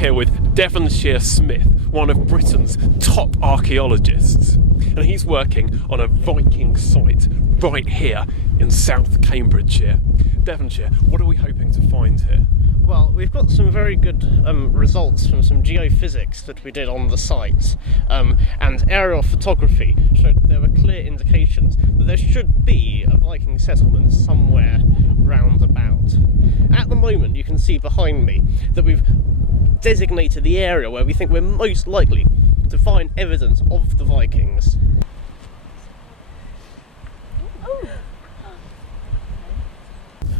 here with Devonshire Smith, one of Britain's top archaeologists, and he's working on a Viking site right here in South Cambridgeshire. Devonshire, what are we hoping to find here? Well, we've got some very good results from some geophysics that we did on the site, and aerial photography showed that there were clear indications that there should be a Viking settlement somewhere round about. At the moment, you can see behind me that we've designated the area where we think we're most likely to find evidence of the Vikings.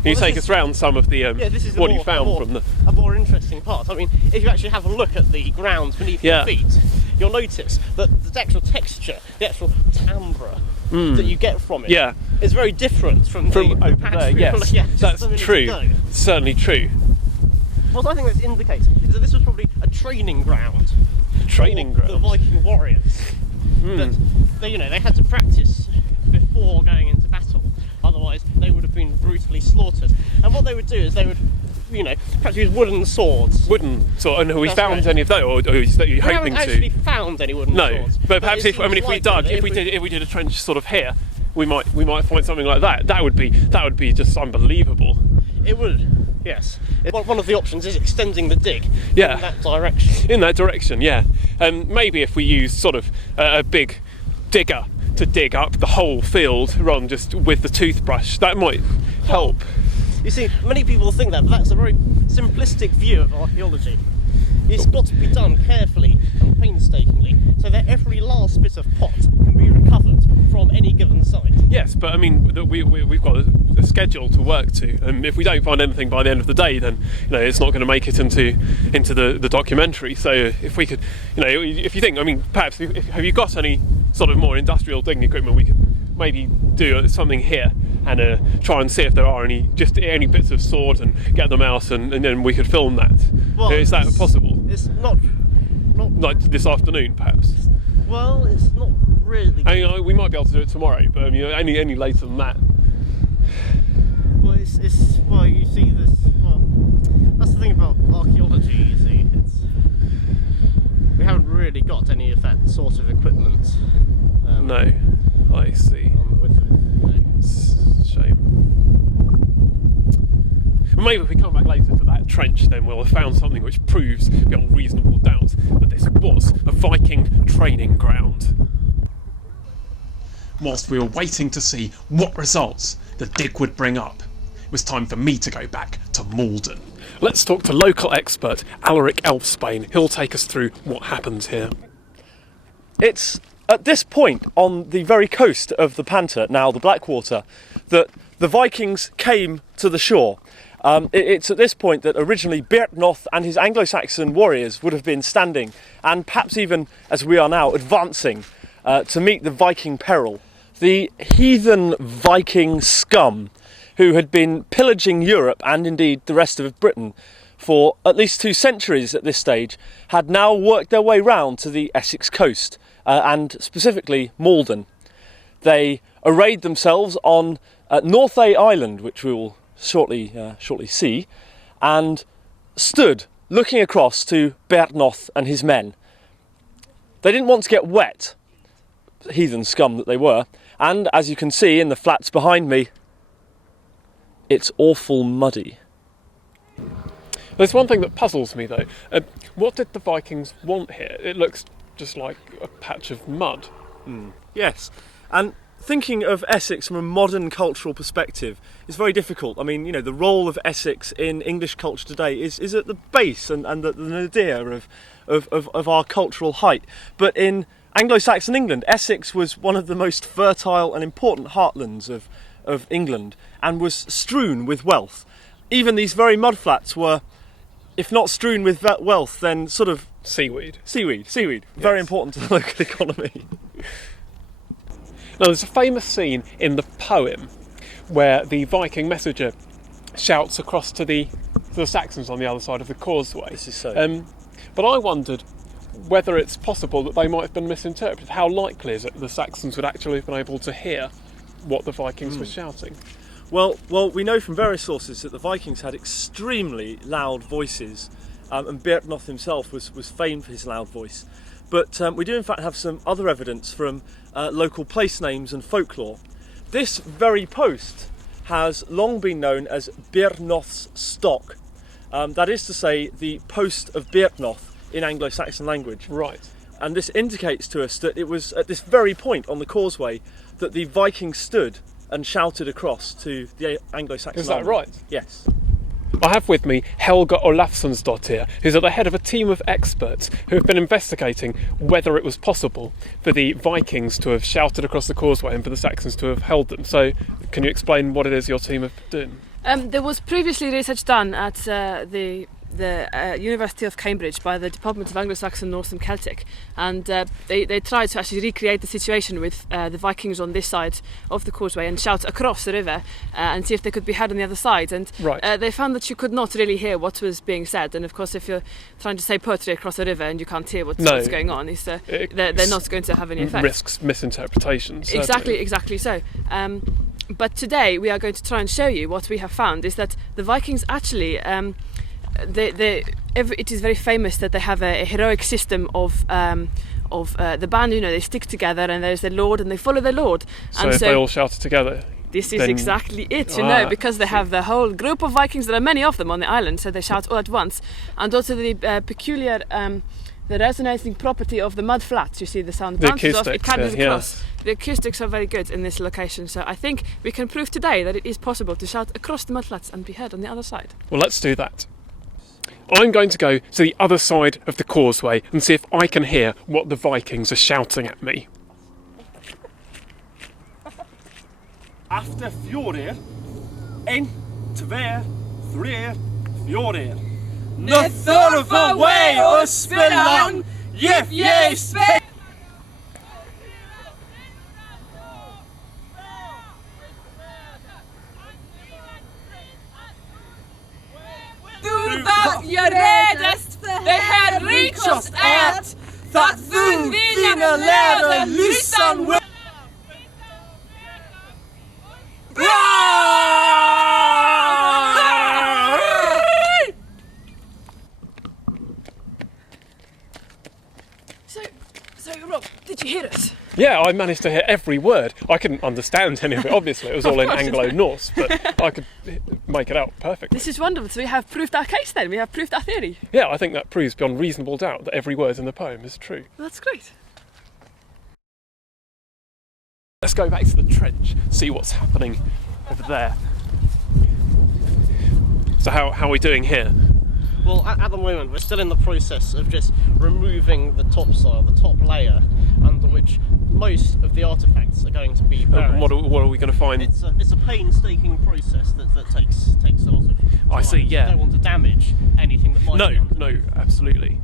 Can you take us round some of the this is what you found from the... a more interesting part. I mean, if you actually have a look at the ground beneath your feet, you'll notice that the actual texture, the actual timbre that you get from it is very different from the patch there. Yes, that's true. Certainly true. What I think that indicates is that this was probably a training ground. For the Viking warriors. That they had to practice before going into battle. Otherwise, they would have been brutally slaughtered. And what they would do is they would, perhaps use wooden swords. And have we found any of those, or are you hoping to? We haven't actually found any wooden swords. But perhaps if we did a trench sort of here, we might find something like that. That would be just unbelievable. It would. Yes. One of the options is extending the dig in that direction. In that direction, yeah. Maybe if we use sort of a big digger to dig up the whole field rather than just with the toothbrush, that might help. You see, many people think that, but that's a very simplistic view of archaeology. It's got to be done carefully and painstakingly so that every last bit of pot can be recovered from any given site. Yes, but I mean, we've got a schedule to work to, and if we don't find anything by the end of the day, then it's not going to make it into the documentary. So if we could, if you think, I mean, perhaps have you got any sort of more industrial digging equipment? We could maybe do something here and try and see if there are any bits of sword and get them out, and then we could film that. Well, is that possible? It's not like this afternoon, perhaps. Well, it's not really. I mean, we might be able to do it tomorrow, but any later than that. Well, well, you see this. Well, that's the thing about archaeology. You see, we haven't really got any of that sort of equipment. No, I see. Shame. Maybe if we come back later to that trench, then we'll have found something which proves beyond reasonable doubt that this was a Viking training ground. Whilst we were waiting to see what results the dig would bring up, it was time for me to go back to Maldon. Let's talk to local expert Alaric Elfsbane. He'll take us through what happens here. It's at this point on the very coast of the Panther, now the Blackwater, that the Vikings came to the shore. It's at this point that originally Byrhtnoth and his Anglo-Saxon warriors would have been standing, and perhaps even, as we are now, advancing to meet the Viking peril. The heathen Viking scum who had been pillaging Europe and indeed the rest of Britain for at least 2 centuries at this stage had now worked their way round to the Essex coast and specifically Maldon. They arrayed themselves on Northey Island, which we will shortly see, and stood looking across to Byrhtnoth and his men. They didn't want to get wet, heathen scum that they were, and as you can see in the flats behind me, it's awful muddy. There's one thing that puzzles me though. What did the Vikings want here? It looks just like a patch of mud. Yes, and thinking of Essex from a modern cultural perspective is very difficult. I mean, the role of Essex in English culture today is at the base and the nadir of our cultural height. But in Anglo-Saxon England, Essex was one of the most fertile and important heartlands of England and was strewn with wealth. Even these very mudflats were, if not strewn with wealth, then sort of Seaweed. Yes. Very important to the local economy. Now, there's a famous scene in the poem where the Viking messenger shouts across to the Saxons on the other side of the causeway. This is so. But I wondered whether it's possible that they might have been misinterpreted. How likely is it the Saxons would actually have been able to hear what the Vikings were shouting? Well, we know from various sources that the Vikings had extremely loud voices and Byrhtnoth himself was famed for his loud voice. But we do in fact have some other evidence from local place names and folklore. This very post has long been known as Byrhtnoth's Stock. That is to say, the post of Byrhtnoth in Anglo-Saxon language. Right. And this indicates to us that it was at this very point on the causeway that the Vikings stood and shouted across to the Anglo-Saxon Is that army. right? Yes. I have with me Helga Olafssonsdottir, who's at the head of a team of experts who have been investigating whether it was possible for the Vikings to have shouted across the causeway and for the Saxons to have held them. So, can you explain what it is your team have done? There was previously research done at the University of Cambridge by the Department of Anglo-Saxon, Norse and Celtic, and they tried to actually recreate the situation with the Vikings on this side of the causeway and shout across the river and see if they could be heard on the other side, and they found that you could not really hear what was being said. And of course, if you're trying to say poetry across a river and you can't hear what's going on, they're not going to have any effect. Risks misinterpretation. Exactly so. But today we are going to try and show you what we have found is that the Vikings actually it is very famous that they have a heroic system of the band. You know, they stick together and there's their lord and they follow their lord. So if they all shouted together. This is exactly it, you know, because they have the whole group of Vikings. There are many of them on the island, so they shout all at once. And also the peculiar, the resonating property of the mud flats. You see the sound bounces off, it carries across. The acoustics are very good in this location, so I think we can prove today that it is possible to shout across the mud flats and be heard on the other side. Well, let's do that. I'm going to go to the other side of the causeway and see if I can hear what the Vikings are shouting at me. After Fjorir, 1, 2, 3, Fjorir. Ne thurfa way o spillan, gif jeg spil. That je redest, det här rikast ät, that du dina lära lysan will. So Rob, did you hear us? Yeah, I managed to hear every word. I couldn't understand any of it, obviously. It was all in Anglo-Norse, but I could make it out perfectly. This is wonderful. So we have proved our case then. We have proved our theory. Yeah, I think that proves beyond reasonable doubt that every word in the poem is true. Well, that's great. Let's go back to the trench, see what's happening over there. So how are we doing here? Well, at the moment, we're still in the process of just removing the topsoil, the top layer, under which most of the artefacts are going to be buried. What are we going to find? It's a painstaking process that takes a lot of time. I see, yeah. You don't want to damage anything that might be underneath. No, absolutely.